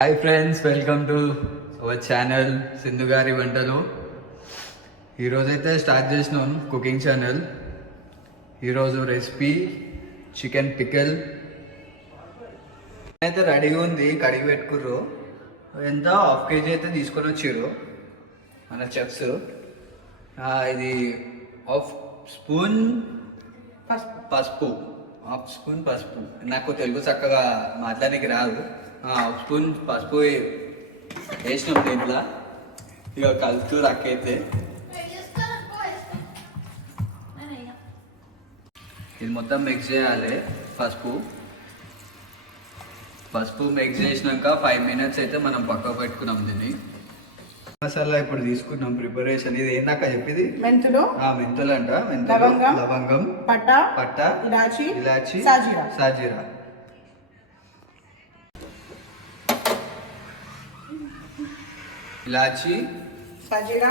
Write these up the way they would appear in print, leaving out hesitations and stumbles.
Hi friends, welcome to our channel Sindhu గారి వంటలు. ఈరోజైతే స్టార్ట్ చేసినాం కుకింగ్ ఛానల్. ఈరోజు రెసిపీ చికెన్ పికల్ అయితే రెడీగా ఉంది, కడిగి పెట్టుకుర్రు. ఎంత హాఫ్ కేజీ అయితే తీసుకొని వచ్చారు మన చెఫ్స్. ఇది హాఫ్ స్పూన్ పసుపు, హాఫ్ స్పూన్ పసుపు. నాకు తెలుగు చక్కగా మాట్లాడడానికి రాదు. హాఫ్ స్పూన్ పసుపు వేసినాం దీంట్లో. ఇక కలుపుతూ రక్కైతే ఇది మొత్తం మిక్స్ చేయాలి. పసుపు మిక్స్ చేసినాక 5 minutes అయితే మనం పక్కకు పెట్టుకున్నాం. దీన్ని మసాలా ఇప్పుడు తీసుకున్నాం ప్రిపరేషన్. ఇది ఏందాక చెప్పింది మెంతులు అంట. లవంగం, పట్ట, ఇలాచి, సాజీరా. ఇలాచి, సాజీరా,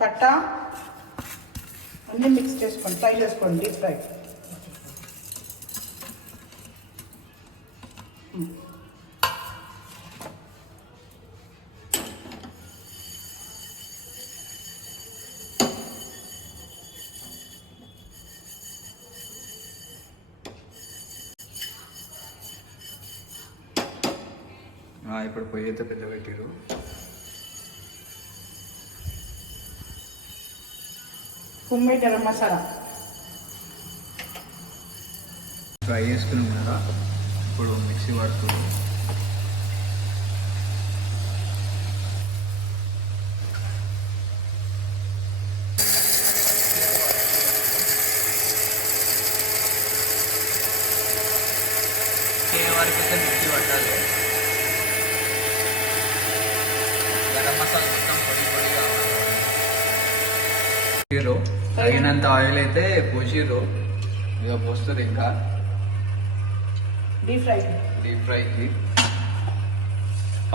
పట్ట అన్నీ మిక్స్ చేసుకోండి, ఫ్రై చేసుకోండి, డీప్ ఫ్రై. ఇప్పుడు పొయ్యి అయితే పెద్ద పెట్టారు. కుమ్మి గరం మసాలా ఫ్రై చేసుకున్నాం కదా, ఇప్పుడు మిక్సీ పడుతుంది. వరకు అయితే మిక్సీ పట్టాలి. గరం మసాలా మొత్తం పొడిగా తగినంత ఆయిల్ అయితే పోసిర్రు. ఇక పోస్తుంది ఇంకా డీప్ ఫ్రైకి.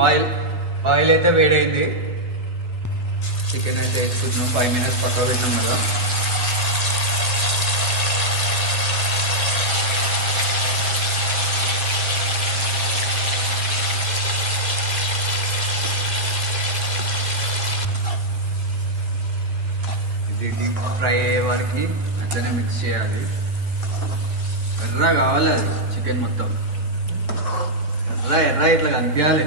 ఆయిల్ అయితే వేడైంది. చికెన్ అయితే వేసుకుంటున్నాం. 5 minutes పక్క పెట్టినాం కదా. డీప్ ఫ్రై అయ్యే వరకు అట్లనే మిక్స్ చేయాలి. ఎర్ర కావాలి అది చికెన్ మొత్తం ఎర్ర ఇట్లా కనిపించాలి.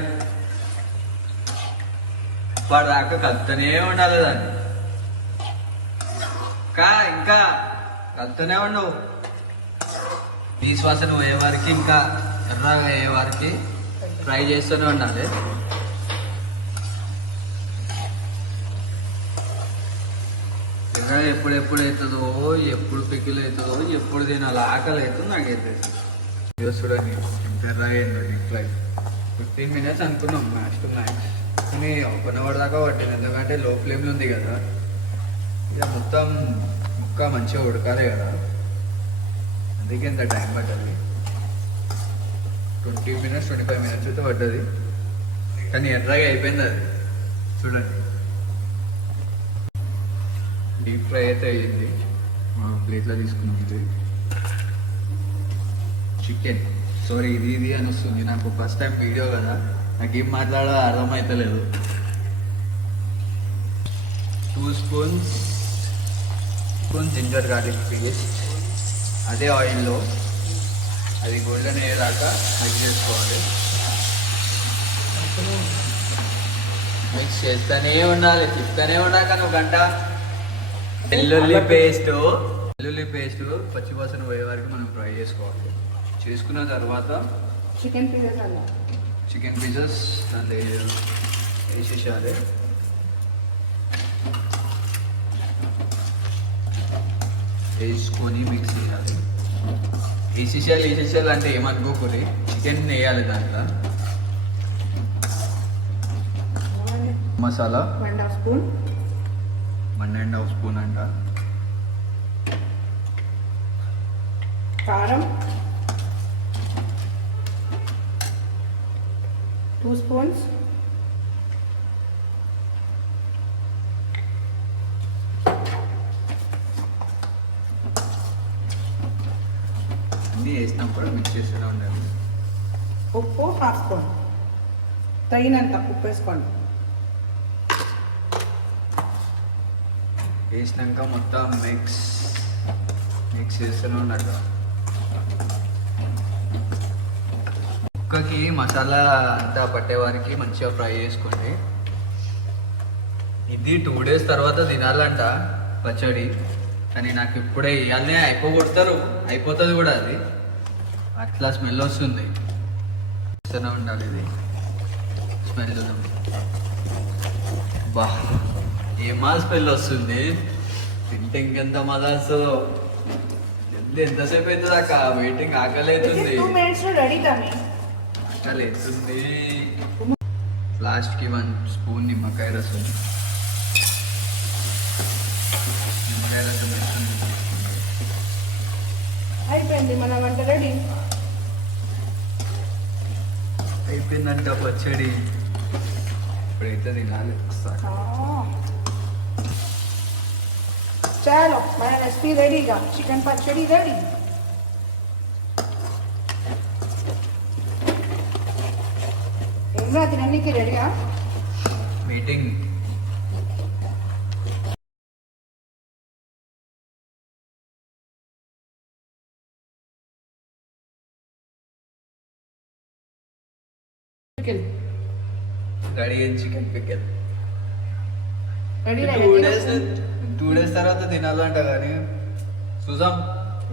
ఇప్పటిదాకా కలుపుతూనే ఉండాలి దాన్ని. ఇంకా కలుపుతూనే ఉండవు. ఈ శ్వాసన పోయే వారికి, ఇంకా ఎర్రగా అయ్యే వారికి ఫ్రై చేస్తూనే ఉండాలి. ఎప్పుడు అవుతుందో, ఎప్పుడు పికిల్ అవుతుందో, ఎప్పుడు తినాలి ఆకలి అవుతుందో నాకైతే. చూడండి ఎంత ఎర్రగా అయిందో డీప్ ఫ్రై. 15 minutes అనుకున్నాం మ్యాక్స్. కానీ 1 hour దాకా పట్టింది. ఎందుకంటే లో ఫ్లేమ్లో ఉంది కదా. ఇక మొత్తం ముక్క మంచిగా ఉడకాలి కదా, అందుకే ఇంత టైం పట్టింది. 20 minutes 25 minutes అయితే పడ్డది. కానీ ఎర్రగా అయిపోయింది అది. చూడండి డీప్ ఫ్రై అయితే అయ్యింది. ప్లేట్లో తీసుకున్నాం. ఇది చికెన్, సారీ ఇది అని వస్తుంది నాకు. ఫస్ట్ టైం వీడియో కదా, నాకేం మాట్లాడాలో అర్థమవుతలేదు. 2 spoons జింజర్ గార్లిక్ పేస్ట్ అదే ఆయిల్లో, అది గోల్డెన్ అయ్యేదాకా మిక్స్ చేసుకోవాలి. మిక్స్ చేస్తూనే ఉండాలి, తిప్పుతూనే ఉండాలి. కానీ 1 గంట. వెల్లుల్లి పేస్ట్ పచ్చివాసన పోయే వరకు మనం ఫ్రై చేసుకోవాలి. చేసుకున్న తర్వాత చికెన్ పీసెస్ దాంట్లో వేసేసాలి. వేసుకొని మిక్స్ చేయాలి. వేసేసాలి అంటే ఏమనుకోకూడదు. చికెన్ వేయాలి దాంట్లో. మసాలా 1.5 spoon, 1.5 spoon అంట. కారం 2 spoons, అన్నీ వేసినప్పుడు మిక్స్ చేస్తూనే ఉండాలి. ఉప్పు హాఫ్ స్పూన్, తగినంత ఉప్పు వేసుకోండి. వేసినాక మొత్తం మిక్స్ చేస్తూనే ఉండాలి. ముక్కకి మసాలా అంతా పట్టే వారికి మంచిగా ఫ్రై చేసుకోండి. ఇది 2 days తర్వాత తినాలంట పచ్చడి, కానీ నాకు ఇప్పుడే ఇవాళనే అయిపోగొడతారు, అయిపోతుంది కూడా అది. అట్లా స్మెల్ వస్తుంది, వస్తూనే ఉండాలి ఇది స్మెల్. బా ఏమా స్మెల్ వస్తుంది, తింటే ఇంకెంత మజా వస్తుందో. ఎంతసేపు అవుతుంది అక్క వెయిటింగ్, ఆకలి అవుతుంది, 2 minutes రెడీ తమ్మి. ఆకలి అవుతుంది. లాస్ట్కి 1 స్పూన్ నిమ్మకాయ రసం, నిమ్మకాయ రసం వేసుకుని అయిపోయింది మన వంట రెడీ. అయిపోయిందంట పచ్చడి. ఇప్పుడైతే తినాలి. చలో మన రెసిపీ రెడీగా, చికెన్ పచ్చడి రెడీ. ఏమన్నా తినడానికి రెడీగా? మీటింగ్ చికెన్ రెడీ అయింది. చికెన్ పికెల్ రెడీ 2 days తర్వాత తినాలంట, కానీ చూసాం.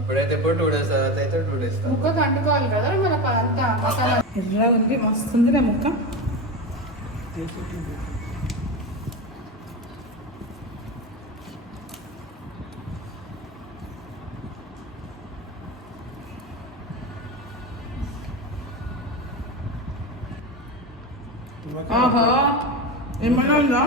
ఇప్పుడైతే 2 days తర్వాత అయితే 2 days తర్వాత. ముక్కకు అంటుకోవాలి కదా మనకు అంతా మసాలా. ఎర్రగా ఉంది, మస్తుందిలే ముక్క. ఆహా ఏమన్నా ఉందా?